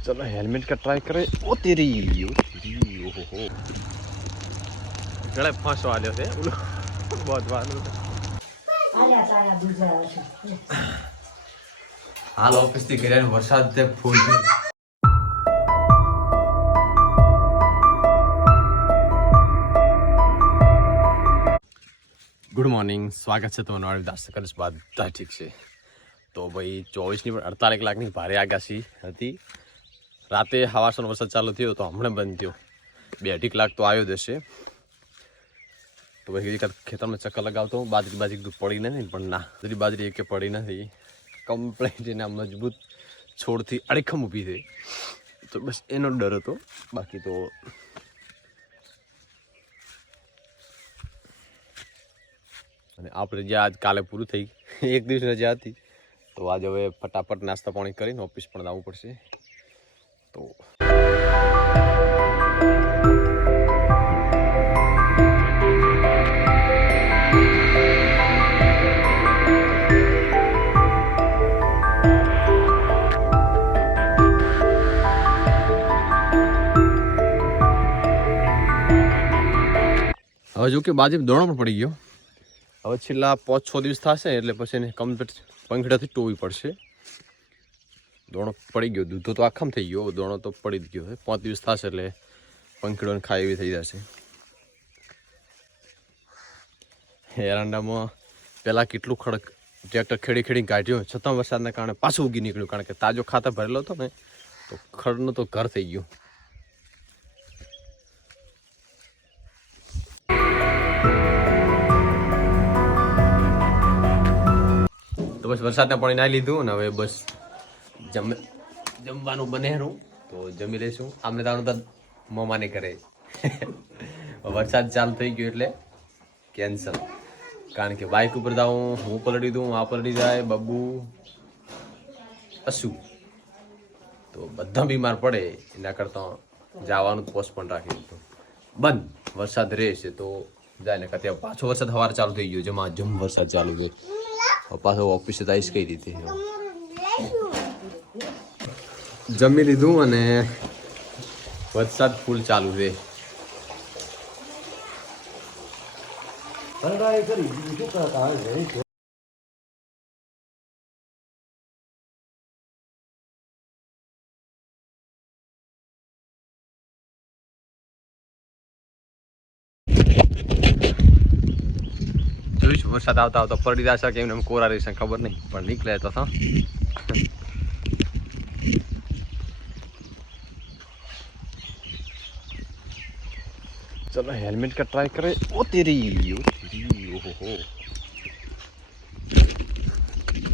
चलो हेलमेट का ट्राई करें ओ तेरी ओ तेरी ओहो हो ગળે ફાંસો આલ્યો છે ઓલો બહુ વાનું આયા તાયા બીજા હશે હાલ ઓફિસ થી ઘરે આવીને વરસાદ તે ફૂલ છે ગુડ મોર્નિંગ સ્વાગત છે તમારું આવી દાસ કરીશ બધા ઠીક છે તો ભાઈ ચોવીસની પણ અડતાલીસ કલાકની ભારે આગાસી હતી રાતે હવાસનો વરસાદ ચાલુ થયો તો હમણાં બંધ થયો. બે અઢી કલાક તો આવ્યો જ હશે. તો પછી એકાદ ખેતરમાં ચક્કર લગાવતો બાજરી બાજરી પડી નથી પણ ના બાજરી બાજરી એકે પડી નથી. કમ્પ્લેટ એના મજબૂત છોડથી અડખમ ઊભી થઈ. તો બસ એનો ડર હતો. બાકી તો અને આપણે જે આજ કાલે પૂરું થઈ, એક દિવસ રજા હતી. તો આજે હવે ફટાફટ નાસ્તા પાણી કરીને ઓફિસ પણ આવવું પડશે. તો હવે જો કે બાજુ દોણો પણ પડી ગયો. હવે છેલ્લા પાંચ છ દિવસ થશે એટલે પછી એને કમ્પ્લીટ પંખડાથી ટોવી પડશે. દોણો પડી ગયો. દૂધો તો આખમ થઈ ગયો. દોણો તો પડી જ ગયો. છે પાંચ દિવસ થશે એટલે પંખીડોને ખાય એવી થઈ જશે. એરંડામાં પહેલાં કેટલું ખડક ટ્રેક્ટર ખેડી ખેડી કાઢ્યો છતાં વરસાદના કારણે પાછું ઉગી નીકળ્યું. કારણ કે તાજો ખાતર ભરેલો હતો ને, તો ખડનું તો ઘર થઈ ગયું. તો બસ વરસાદના પાણી નાહી લીધું ને હવે બસ જમ જમવાનું બનેરું તો જમી લઈશું. આમને તારું તો મમાને ઘરે. વરસાદ ચાલુ થઈ ગયો એટલે કેન્સલ કારણ કે બાઇક ઉપર જાઉં, હું પલટી દઉં, આ પલટી જાય બબ્બુ અશુ તો બધા બીમાર પડે, એના કરતાં જવાનું પોસ્ટપોન રાખી દીધું. બંધ. વરસાદ રહેશે તો જાય ને કાં પાછો વરસાદ સવારે ચાલુ થઈ ગયો. જેમાં જમ વરસાદ ચાલુ થયો. પાછો ઓફિસે તો આવીશ કઈ રીતે જમી લીધું અને વરસાદ ફૂલ ચાલુ છે. છે. જોઈશું વરસાદ આવતા આવતા પડી જશે કે એમને એમ કોરા રહેશે ખબર નહીં પણ નીકળે તો હા चलो हेलमेट का ट्राई करें ओ तेरी ओ तेरी ओ हो हो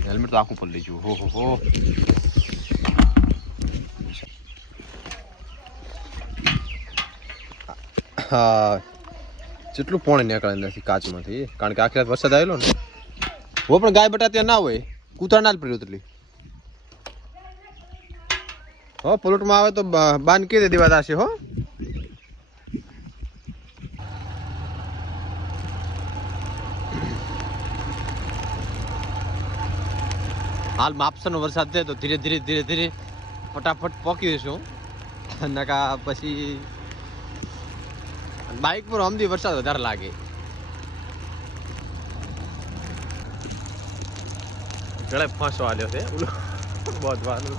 हेलमेट तो आंखों पर ले जो हो हो हो હા જેટલું પાણી નીકળે અંદરથી કાચમાંથી કારણ કે આખી રાત વરસાદ આવેલો ને હો પણ ગાય બટા ત્યાં ના હોય કૂતરા ના જ પડ્યું એટલી હો પોલુટમાં આવે તો બ- બાન કે દે દેવા થશે હો હાલ માપસરનો વરસાદ થયો તો ધીરે ધીરે ધીરે ધીરે ફટાફટ પોકી દઈશું નકા પછી બાઇક પર અમદી વરસાદ વધારે લાગે. ગળે ફાંસો આલ્યો છે. બહુ વાનું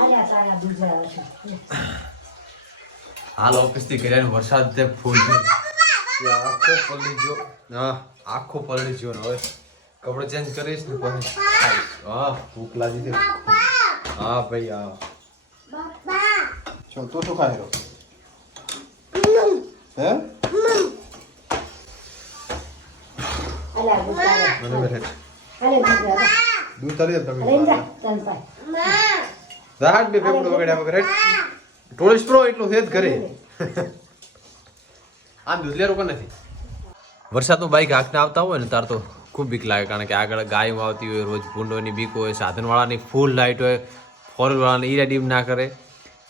આયા તાયા બીજા હાલ ઓફિસથી ઘરે વરસાદ તે ફૂલ આખો પલળી ગયો હા આખો પલળી ગયો ને હવે કપડો ચેન્જ કરીશ ને પછી હા ભૂખ લાગી છે. હા ભાઈ હા. છો તું શું ખાઈ રહ્યો હે? દૂધ તારી તમે. રાહત બે પેપડું વગડ્યા વગર ટોળીસ પ્રો એટલું છે જ આમ દૂધ પણ નથી. વરસાદનું બાઈક હાંકને આવતા હોય ને, તાર તો ખૂબ બીક લાગે, કારણ કે આગળ ગાયો આવતી હોય, રોજ ભૂંડોની બીક હોય, સાધનવાળાની ફૂલ લાઇટ હોય ફોર વાળાની રેડી ડીમ ના કરે.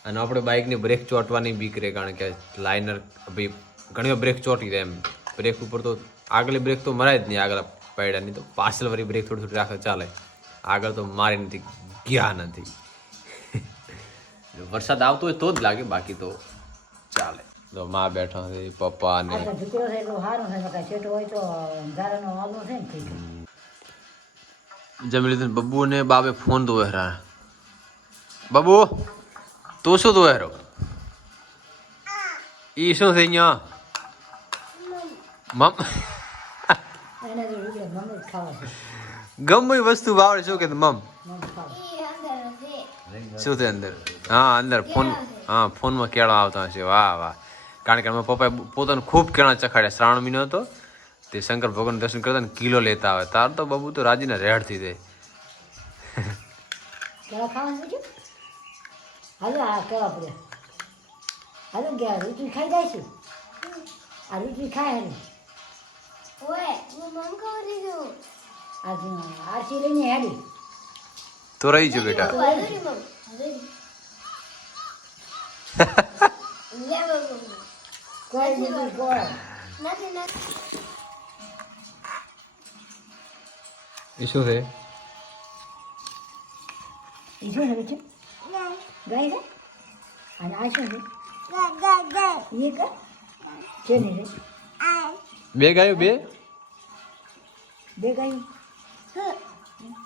અને આપણે બાઇકની બ્રેક ચોંટવાની બીક રહે, કારણ કે લાઇનર ભાઈ ઘણી બ્રેક ચોંટી જાય એમ. બ્રેક ઉપર તો આગલી બ્રેક તો મરાય જ નહીં, આગળ પૈડાની તો પાછળ વળી બ્રેક થોડી થોડી રાખે, ચાલે. આગળ તો મારી નથી, ગયા નથી. વરસાદ આવતો હોય તો જ લાગે બાકી તો ચાલે. તો માં બેઠા છે પપ્પા ને દીકરો છે એટલો સારું છે છેટો હોય તો ધારાનો વાલો છે ને જમી લીધું બબ્બુ ને બાબે ફોન તો વહેરા બબુ તું શું તો હેરો ઈ શું થઈ ગયો મમ. ગમે વસ્તુ વાવડે શું કે મમ? ખાવા શું છે અંદર? હા અંદર ફોન હા ફોનમાં કેળા આવતા હશે. વાહ વાહ. કારણ કે અમે પપ્પાએ પોતાને ખૂબ કેળા ચખાડ્યા. શ્રાવણ મહિનો હતો. તે શંકર ભગવાન દર્શન કરતા ને કિલો લેતા આવે. તાર તો બબુ તો રાજીના રેડ થઈ જાય. હેડી. તો રહી જો બેટા. શું છે શું છે રુચિ ગાય ગાય અને આ શું છે એ કે છે ને રે બે ગાયો બે બે ગાયું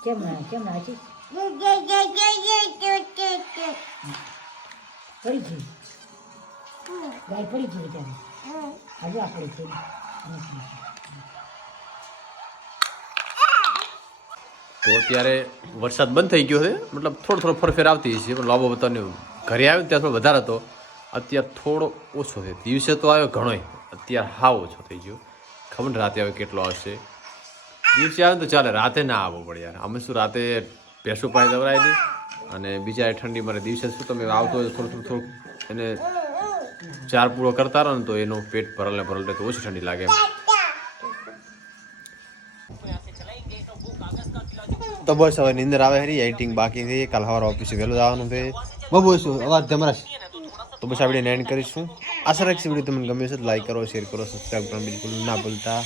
કેમ ના કેમ ના છે પડી ગઈ ગાય પડી ગઈ બિચારી હજુ આ પડી ગઈ તો અત્યારે વરસાદ બંધ થઈ ગયો છે. મતલબ થોડો થોડો ફરફેર આવતી છે પણ લાંબો બતાવને ઘરે આવ્યો ને ત્યાં થોડો વધારે હતો. અત્યારે થોડો ઓછો છે. દિવસે તો આવ્યો ઘણોય. અત્યારે હાવ ઓછો થઈ ગયો. ખબર ને રાતે હવે કેટલો આવશે? દિવસે આવે ને તો ચાલે રાતે ના આવવો પડે યાર. અમે શું રાતે ભેંસો પાણી દવરાવી દે અને બીજા એ ઠંડી મારે દિવસે શું તમે આવતો હોય થોડું થોડું થોડું એને ચાર પૂરો કરતા રહો ને તો એનું પેટ ભરલ ભરલ તો ઓછી ઠંડી લાગે તો બસ હવે નિંદર આવે હરી એડિટિંગ બાકી છે, કાલ સવારે ઓફિસે વહેલું જવાનું છે. બહુ શું, અવાજ તમારા તો બસ આપણે એન્ડ કરીશું. આશા રાખીશું વીડિયો તમને ગમ્યું છે લાઈક કરો શેર કરો સબસ્ક્રાઈબ કરવાનું બિલકુલ ના ભૂલતા.